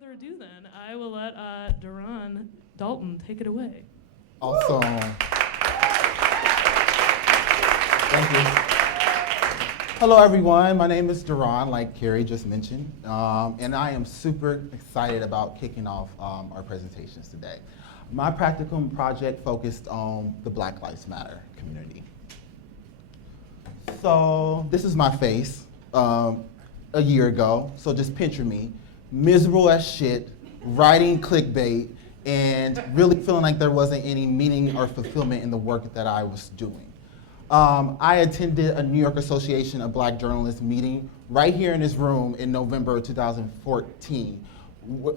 further ado then, I will let Deron Dalton take it away. Awesome. Thank you. Hello, everyone. My name is Deron, like Carrie just mentioned, and I am super excited about kicking off our presentations today. My practicum project focused on the Black Lives Matter community. So this is my face a year ago, so just picture me, miserable as shit, writing clickbait, and really feeling like there wasn't any meaning or fulfillment in the work that I was doing. I attended a New York Association of Black Journalists meeting right here in this room in November of 2014.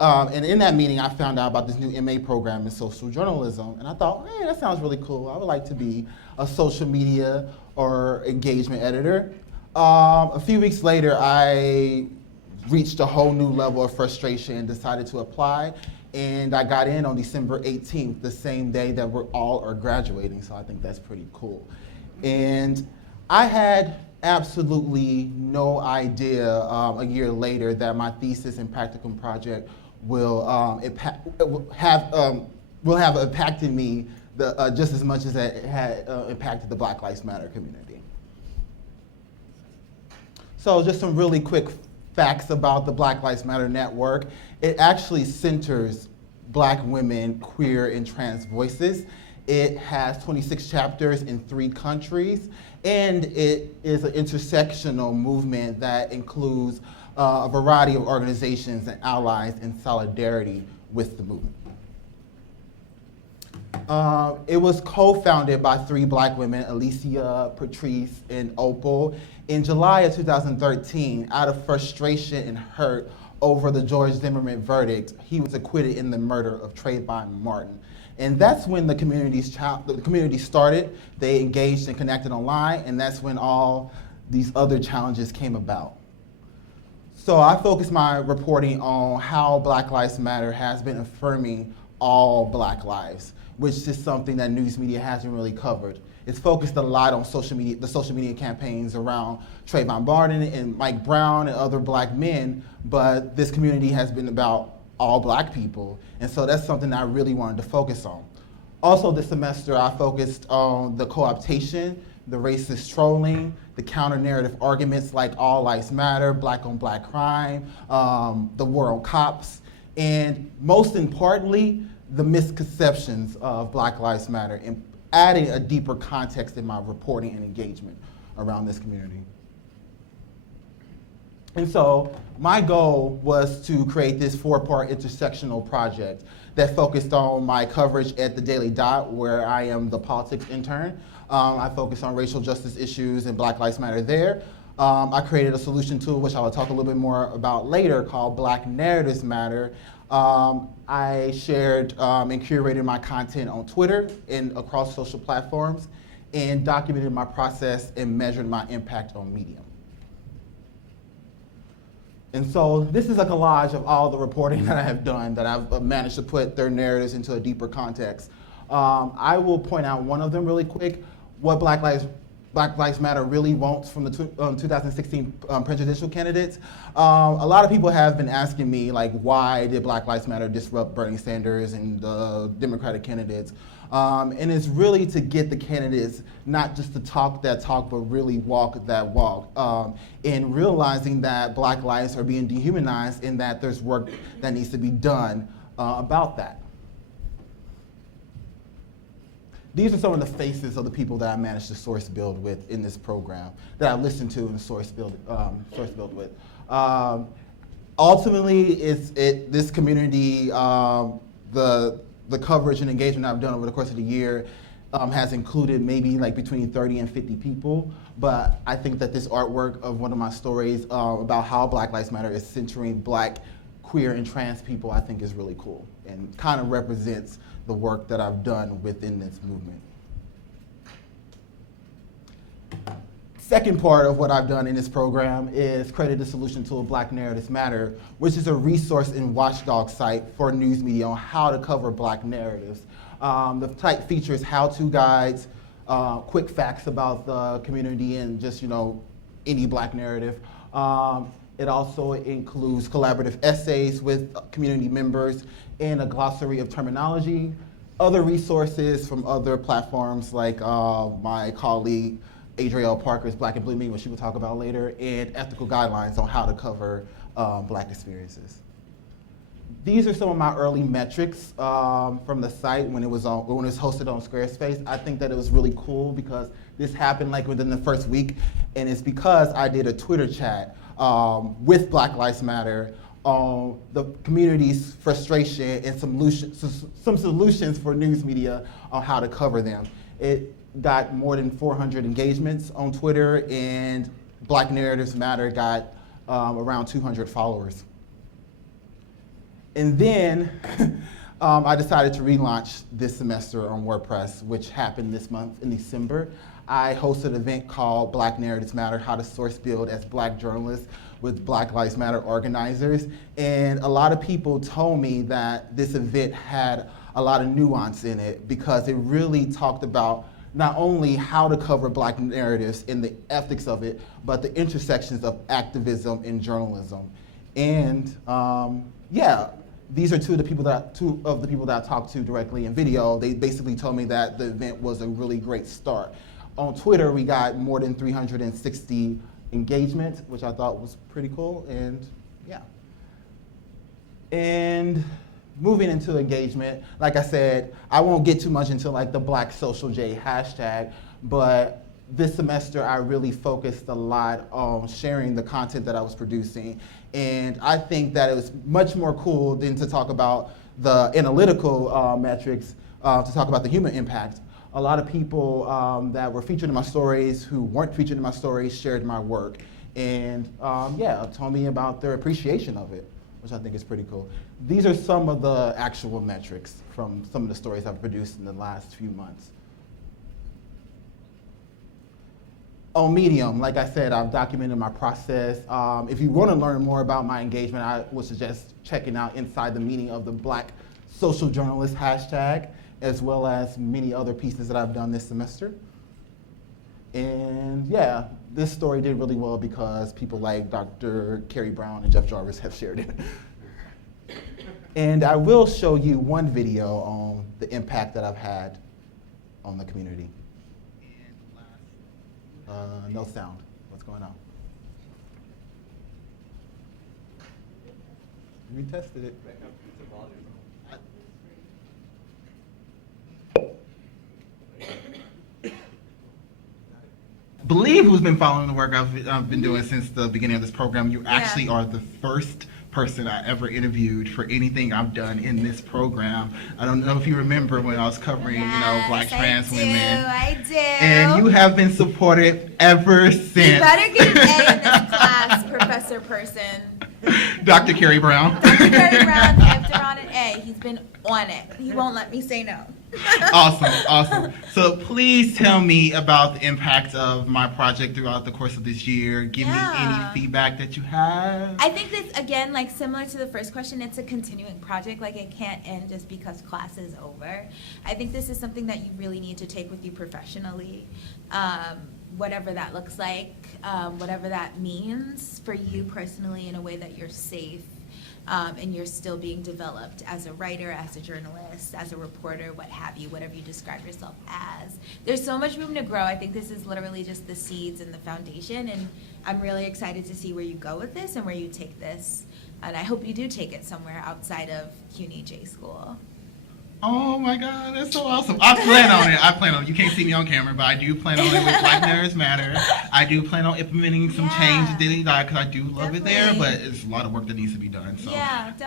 And in that meeting, I found out about this new MA program in social journalism, and I thought, hey, that sounds really cool. I would like to be a social media or engagement editor. A few weeks later, I reached a whole new level of frustration and decided to apply. And I got in on December 18th, the same day that we're all are graduating, so I think that's pretty cool. And I had absolutely no idea a year later that my thesis and practicum project will have impacted me just as much as it had impacted the Black Lives Matter community. So just some really quick facts about the Black Lives Matter network. It actually centers Black women, queer, and trans voices. It has 26 chapters in 3 countries, and it is an intersectional movement that includes a variety of organizations and allies in solidarity with the movement. It was co-founded by 3 Black women, Alicia, Patrice, and Opal, in July of 2013 out of frustration and hurt over the George Zimmerman verdict. He was acquitted in the murder of Trayvon Martin. And that's when the community started. They engaged and connected online, and that's when all these other challenges came about. So I focused my reporting on how Black Lives Matter has been affirming all Black lives, which is something that news media hasn't really covered. It's focused a lot on social media, the social media campaigns around Trayvon Martin and Mike Brown and other Black men, but this community has been about all Black people, and so that's something I really wanted to focus on. Also this semester, I focused on the co-optation, the racist trolling, the counter-narrative arguments like all lives matter, Black on Black crime, the war on cops, and most importantly, the misconceptions of Black Lives Matter, and adding a deeper context in my reporting and engagement around this community. And so my goal was to create this 4-part intersectional project that focused on my coverage at the Daily Dot, where I am the politics intern. I focus on racial justice issues and Black Lives Matter there. I created a solution tool, which I will talk a little bit more about later, called Black Narratives Matter. I shared and curated my content on Twitter and across social platforms, and documented my process and measured my impact on Medium. And so this is a collage of all the reporting that I have done, that I've managed to put their narratives into a deeper context. I will point out one of them really quick, what Black Lives Matter really wants from the 2016 presidential candidates. A lot of people have been asking me, like, why did Black Lives Matter disrupt Bernie Sanders and the Democratic candidates? And it's really to get the candidates not just to talk that talk, but really walk that walk. And realizing that Black lives are being dehumanized and that there's work that needs to be done about that. These are some of the faces of the people that I managed to source build with in this program, that I listened to and source build with. Ultimately, this community, the coverage and engagement I've done over the course of the year has included maybe like between 30 and 50 people, but I think that this artwork of one of my stories about how Black Lives Matter is centering Black, queer, and trans people, I think is really cool and kind of represents the work that I've done within this movement. Second part of what I've done in this program is created the solution tool Black Narratives Matter, which is a resource and watchdog site for news media on how to cover Black narratives. The site features how-to guides, quick facts about the community and just, any Black narrative. It also includes collaborative essays with community members and a glossary of terminology, other resources from other platforms like my colleague Adrielle Parker's Black and Blue Me, which she will talk about later, and ethical guidelines on how to cover Black experiences. These are some of my early metrics from the site when it was hosted on Squarespace. I think that it was really cool because this happened like within the first week, and it's because I did a Twitter chat with Black Lives Matter on the community's frustration and some solutions for news media on how to cover them. It got more than 400 engagements on Twitter, and Black Narratives Matter got around 200 followers. And then I decided to relaunch this semester on WordPress, which happened this month in December. I hosted an event called Black Narratives Matter, How to Source Build as Black Journalists with Black Lives Matter organizers. And a lot of people told me that this event had a lot of nuance in it because it really talked about not only how to cover Black narratives and the ethics of it, but the intersections of activism and journalism. And yeah, these are two of the people that I talked to directly in video. They basically told me that the event was a really great start. On Twitter, we got more than 360 engagements, which I thought was pretty cool, and yeah. And moving into engagement, like I said, I won't get too much into like the Black Social J hashtag, but this semester I really focused a lot on sharing the content that I was producing. And I think that it was much more cool than to talk about the analytical metrics, to talk about the human impact. A lot of people that were featured in my stories who weren't featured in my stories shared my work. And yeah, told me about their appreciation of it, which I think is pretty cool. These are some of the actual metrics from some of the stories I've produced in the last few months. On Medium, like I said, I've documented my process. If you want to learn more about my engagement, I would suggest checking out Inside the Meaning of the Black Social Journalist hashtag, as well as many other pieces that I've done this semester. And yeah, this story did really well because people like Dr. Carrie Brown and Jeff Jarvis have shared it. And I will show you one video on the impact that I've had on the community. No sound. What's going on? We tested it. Believe who's been following the work I've been doing since the beginning of this program. You actually are the first person I ever interviewed for anything I've done in this program. I don't know if you remember when I was covering, Black trans women. I do. And you have been supportive ever since. You better get an A in this class, Professor Person. Dr. Carrie Brown. Dr. Carrie Brown gave Deron an A. He's been on it. He won't let me say no. Awesome. So please tell me about the impact of my project throughout the course of this year. Give me any feedback that you have. I think this, again, like similar to the first question, it's a continuing project. Like it can't end just because class is over. I think this is something that you really need to take with you professionally. Whatever that looks like, whatever that means for you personally in a way that you're safe. And you're still being developed as a writer, as a journalist, as a reporter, what have you, whatever you describe yourself as. There's so much room to grow. I think this is literally just the seeds and the foundation, and I'm really excited to see where you go with this and where you take this. And I hope you do take it somewhere outside of CUNY J School. Oh my God, that's so awesome. I plan on it. You can't see me on camera, but I do plan on it with Black Narratives Matter. I do plan on implementing some change because I do love it there, but it's a lot of work that needs to be done. So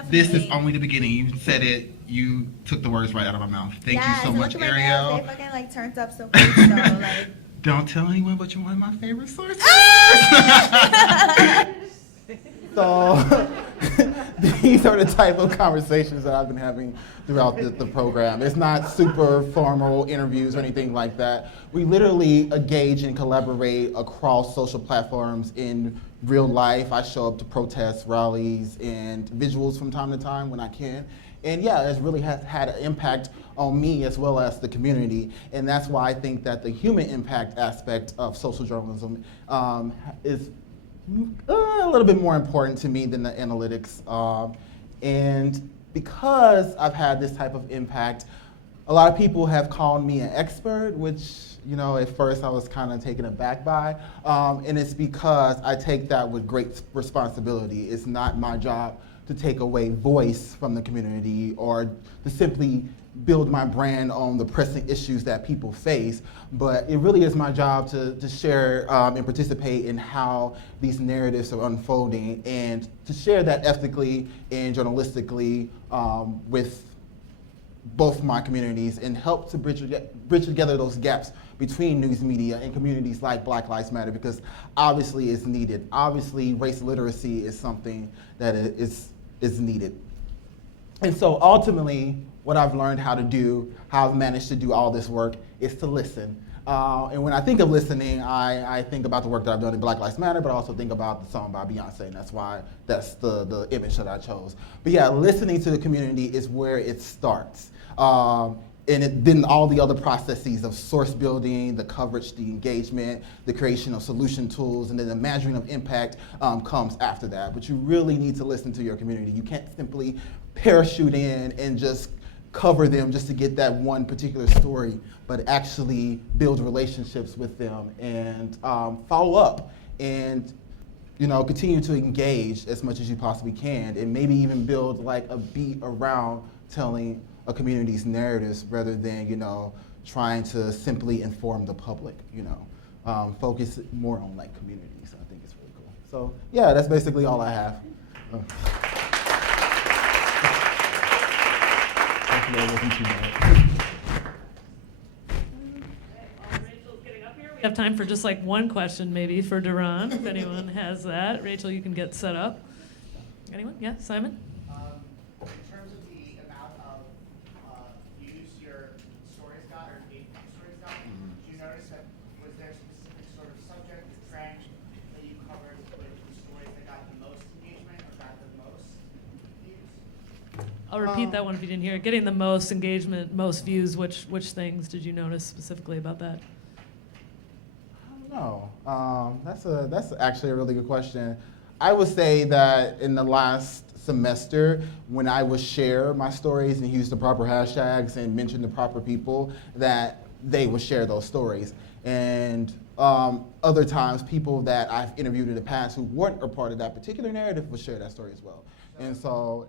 this is only the beginning. You said it. You took the words right out of my mouth. Thank you so much, Ariel. They fucking turned up so quick, so like. Don't tell anyone, but you're one of my favorite sources. So these are the type of conversations that I've been having throughout the program. It's not super formal interviews or anything like that. We literally engage and collaborate across social platforms in real life. I show up to protests, rallies, and visuals from time to time when I can. And yeah, it really has had an impact on me as well as the community. And that's why I think that the human impact aspect of social journalism is a little bit more important to me than the analytics. And because I've had this type of impact, a lot of people have called me an expert, which, you know, at first I was kind of taken aback by. And it's because I take that with great responsibility. It's not my job to take away voice from the community or to simply build my brand on the pressing issues that people face, but it really is my job to share and participate in how these narratives are unfolding and to share that ethically and journalistically with both my communities and help to bridge together those gaps between news media and communities like Black Lives Matter, because obviously it's needed. Obviously race literacy is something that is needed. And so ultimately, what I've learned how to do, how I've managed to do all this work, is to listen. And when I think of listening, I think about the work that I've done in Black Lives Matter, but I also think about the song by Beyonce, and that's why that's the image that I chose. But yeah, listening to the community is where it starts. Then all the other processes of source building, the coverage, the engagement, the creation of solution tools, and then the measuring of impact comes after that. But you really need to listen to your community. You can't simply parachute in and just cover them just to get that one particular story, but actually build relationships with them and follow up and, you know, continue to engage as much as you possibly can, and maybe even build like a beat around telling a community's narratives rather than, you know, trying to simply inform the public, you know. Focus more on like communities. I think it's really cool. So yeah, that's basically all I have. Hopefully I wasn't too bad. Rachel's getting up here. We have time for just like one question maybe for Deron, if anyone has that. Rachel, you can get set up. Anyone? Yeah, Simon? In terms of the amount of views your stories got or engagement stories got, did you notice that was there a specific sort of subject or trend that you covered with the stories that got the most engagement or got the most views? I'll repeat that one if you didn't hear it. Getting the most engagement, most views, which things did you notice specifically about that? I don't know. That's actually a really good question. I would say that in the last semester, when I would share my stories and use the proper hashtags and mention the proper people, that they would share those stories. And other times, people that I've interviewed in the past who weren't a part of that particular narrative would share that story as well. And so